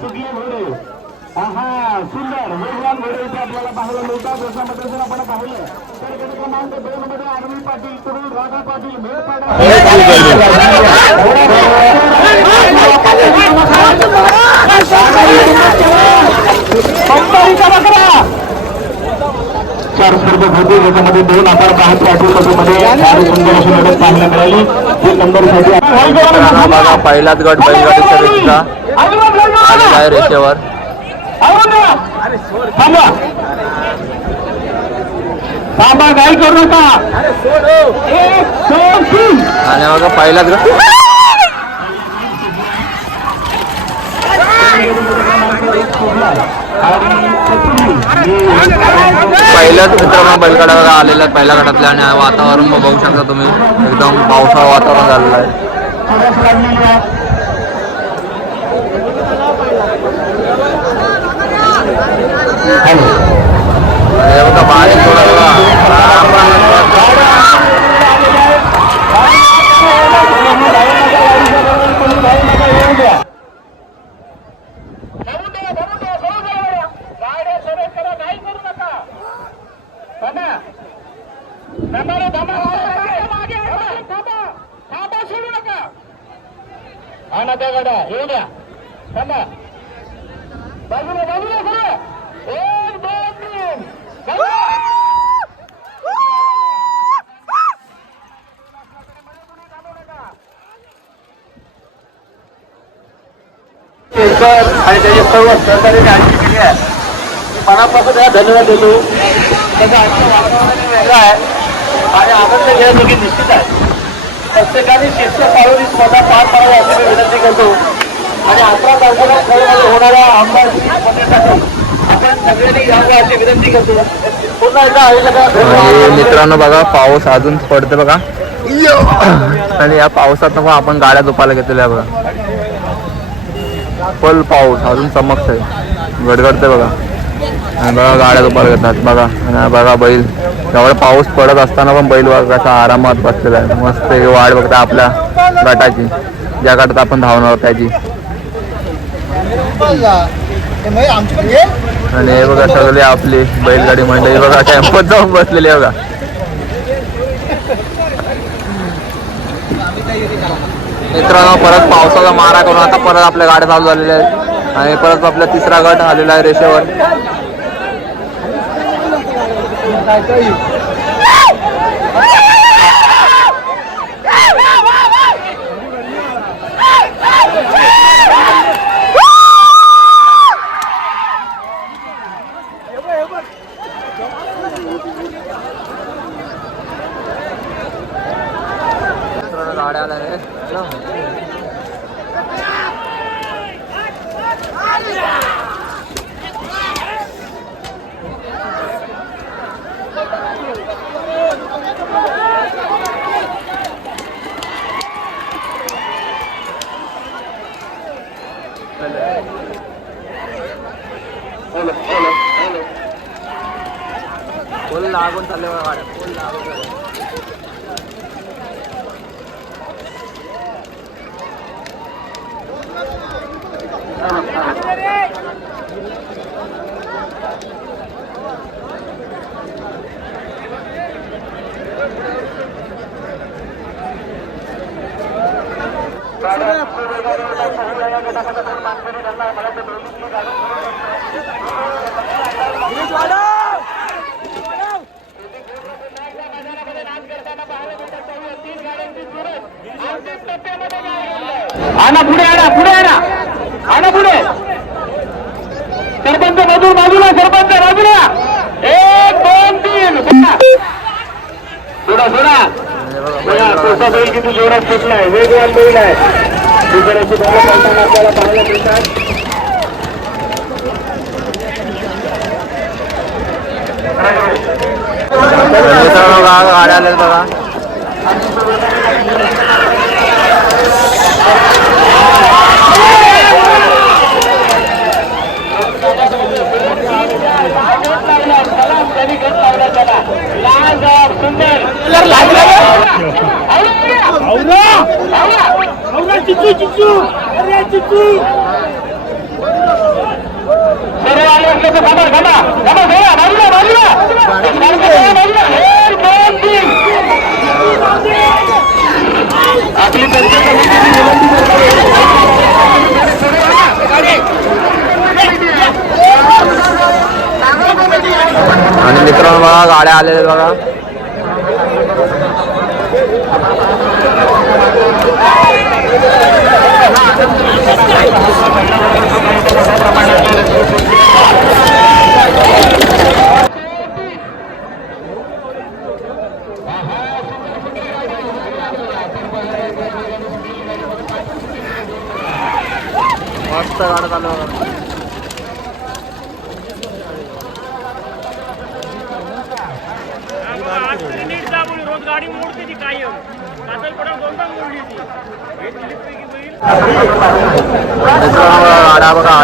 सुटले घोडे हा सुंदर वेगवान घोडे इथे आपल्याला पाहायला मिळतात जसं पद्धतीने आपण पाहिलं तर गट क्रमांक दोन मध्ये आरवी पाटील कुरुल राधा पाटील चार स्पर्धक होते ज्याच्यामध्ये दोन आणि सुंदर अशी पाहायला मिळाली. बघा पहिलाच गट बैलगाडी शर्यतीचा आलेला आहे रेषेवर. थांबा. काय करू नका. आणि बघा पहिलाच गट. पहिल्याच मित्रांनो बैलगाडा बघा आलेला आहे पहिल्या गटातल्या आणि वातावरण बघू शकता तुम्ही. एकदम पावसाळा वातावरण झालेलं आहे. बाहेर आणि त्या गाड्या येऊ द्या. थांबा. बाजूला बाजूला एक दोन तीन आणि त्याचे सर्व सहकार्याने आयोजन केले आहे. मनापासून त्याला धन्यवाद देतो. त्याचं आजचं वातावरण वेगळं आहे. आणि आनंद घेण्याजोगी निश्चित आहे. प्रत्येकाने शिस्त पाळून ही स्पर्धा पार पाडावी अशी मी विनंती करतो. आणि अठरा तारखेला खेळमध्ये होणाऱ्या आमदारकी स्पर्धेसाठी आपण सगळ्यांनी यावं अशी विनंती करतो. पुन्हा एकदा आणि आयोजकांना मित्रांनो बघा पाऊस अजून पडते बघा. आणि या पावसात पण आपण गाड्या झोपायला घेतलेल्या बघा. फुल पाऊस अजून चमकतंय. गडगडते बघा. आणि बघा गाड्या दुपार घेतात. बघा आणि बघा बैल. जवळ पाऊस पडत असताना पण बैल बघा कसा आरामात बसलेला आहे. मस्त वाढ बघता आपल्या गटाची. ज्या गटात आपण धावणार त्याची. आणि हे बघा सगळे आपली बैलगाडी मंडळी. बघा कॅम्पत जाऊन बसलेली आहे बघा. मित्रांनो परत पावसाचा मारा करून आता परत आपल्या गाड्या चालू झालेल्या आहेत. आणि परत आपला तिसरा गट आलेला आहे रेषेवर. लागून चालले बघा आणा पुढे आणा पुढे आणा. आणा पुढे. सरपंच बाजू बाजूला सरपंच बाजूला. एक दोन तीन. सोडा. सोडा कोसा बैल किती जोरात सुटलाय वेगवान बैल आहे. दुसऱ्याची बैल करताना आपल्याला पाहायला मिळतात. मित्रांनो बघा. गाड्या आल्या बघा सुंदर सर्व आले असले तर थांबा थांबा थांबा थांबा बाजूला बाजूला बाजूला एक, दोन, तीन. आपली पंचायत समितीची विनंती आणि मित्रांनो बघा गाड्या आलेल्या बघा मस्त गाड्या चालू आहे बघा. नीट दाबून रोज गाडी मोडते ती कायम. पडा दोनदा मोडली ती. हे मित्रांनो बघा बघा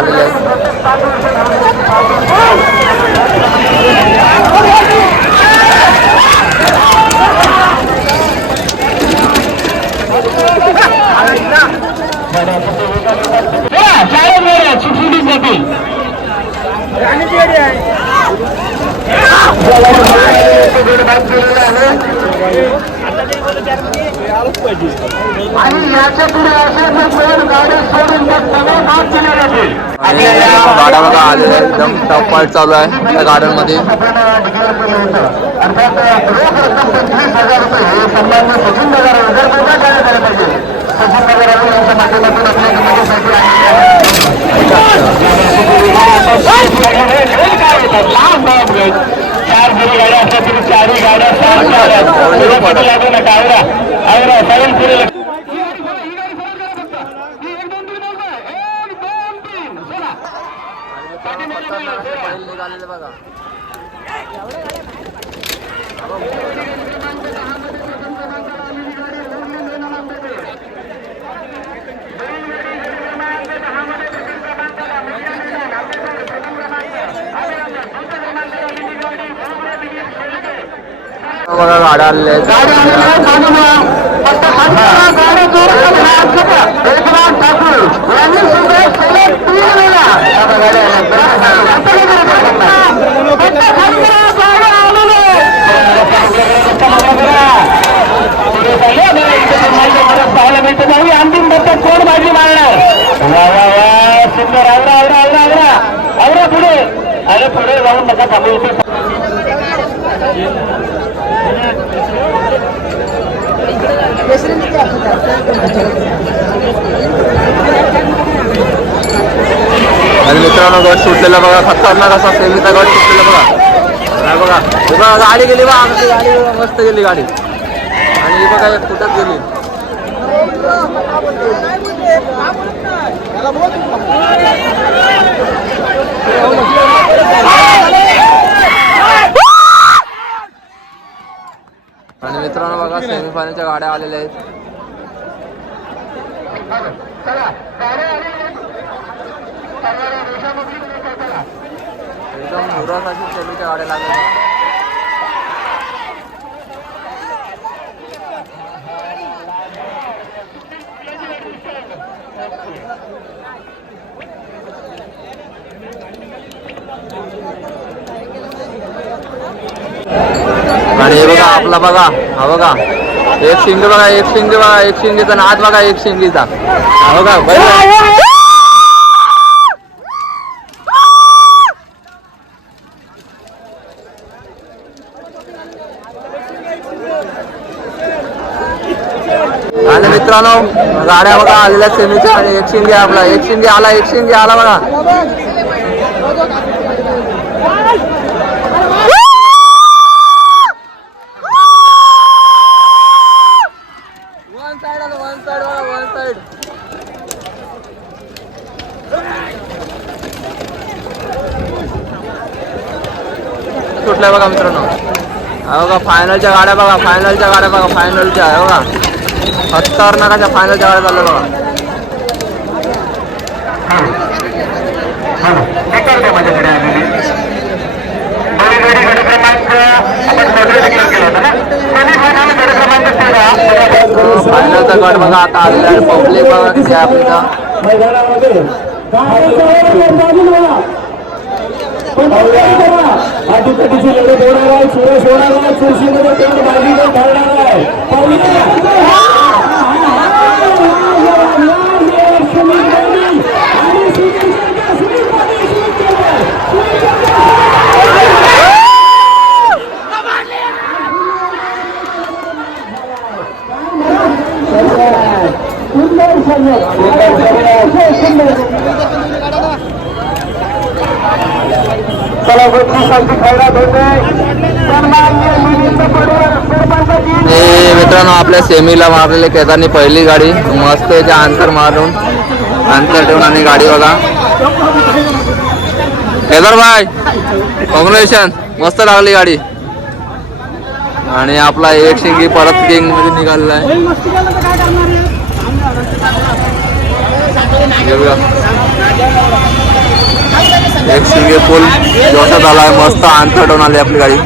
आणि याच्यापुढे असे गाड्या सोडून सगळं भाग दिले जाते आणि गाड्या बघा आलेल्या आहेत एकदम टप्पाट चालू आहे त्या गाड्यांमध्ये. अर्थात रोख रक्कम पंचवीस हजार रुपये हे सन्मान्य सचिन नगर नगर रुपये काय झालं पाहिजे सचिन नगर यांच्या माध्यमातून आपल्या कमिटीसाठी चार जरी गाड्या असतात तरी चारही गाड्या सात लागू नका आवरा आवरा पुढे बघा. बघा गाड्या आलेल्या आहेत. अंतिम टप्प्यात कोण बाजी मारणार वा वा वा सुंदर आवरा आवरा आवरा आवरा आवरा पुढे अरे पुढे जाऊन नका थांबू आणि मित्रांनो गट सुटलेला बघा. खतरनाक असा सेमीचा गट सुटलेला बघा. बघा. बघा गाडी गेली बघा. आमची गाडी मस्त गेली गाडी. आणि ही बघा एक फुटत गेली. आणि मित्रांनो बघा सेमीफायनलच्या गाड्या आलेल्या आहेत. एकदम मुरासाठी सेमीच्या गाड्या लागल्या आणि हे बघा आपला बघा. हा बघा. एक शिंग बघा एक शिंग बघा एक शिंगीचा नाद बघा एक शिंगीचा. हा बघा आणि मित्रांनो गाड्या बघा आलेल्या सेमीच्या आणि एक शिंगे आपला एक शिंगे आला एक शिंगे आला बघा वन साइड आलं वन साइड बघा बघा मित्रांनो. बघा फायनलच्या गाड्या बघा फायनलच्या गाड्या बघा फायनलच्या आहे बघा. नकाच्या फायनलच्या गाड्या चालल्या बघा. माझ्याकडे आलेले बैलगाडी गट क्रमांक आपण मोटर केला होता ना सेमीफायनल गट क्रमांक तेरा फायनल फायनलचा गड बघा आता आलेला पब्लिक बघा किती आहे मैदानामध्ये मला गोष्टी खैरात होते मित्रांनो आपल्या सेमीला मारलेले केदारनी पहिली गाडी. मस्त याचे अंतर मारून. अंतर ठेवून आणि गाडी बघा. केदार भाई कॉंग्रॅच्युलेशन मस्त लागली गाडी. आणि आपला एक शिंगी परत किंगमध्ये निघालेला आहे. एक सिंगे फुल जोशात आहे मस्त अंतर आली आपली गाडी.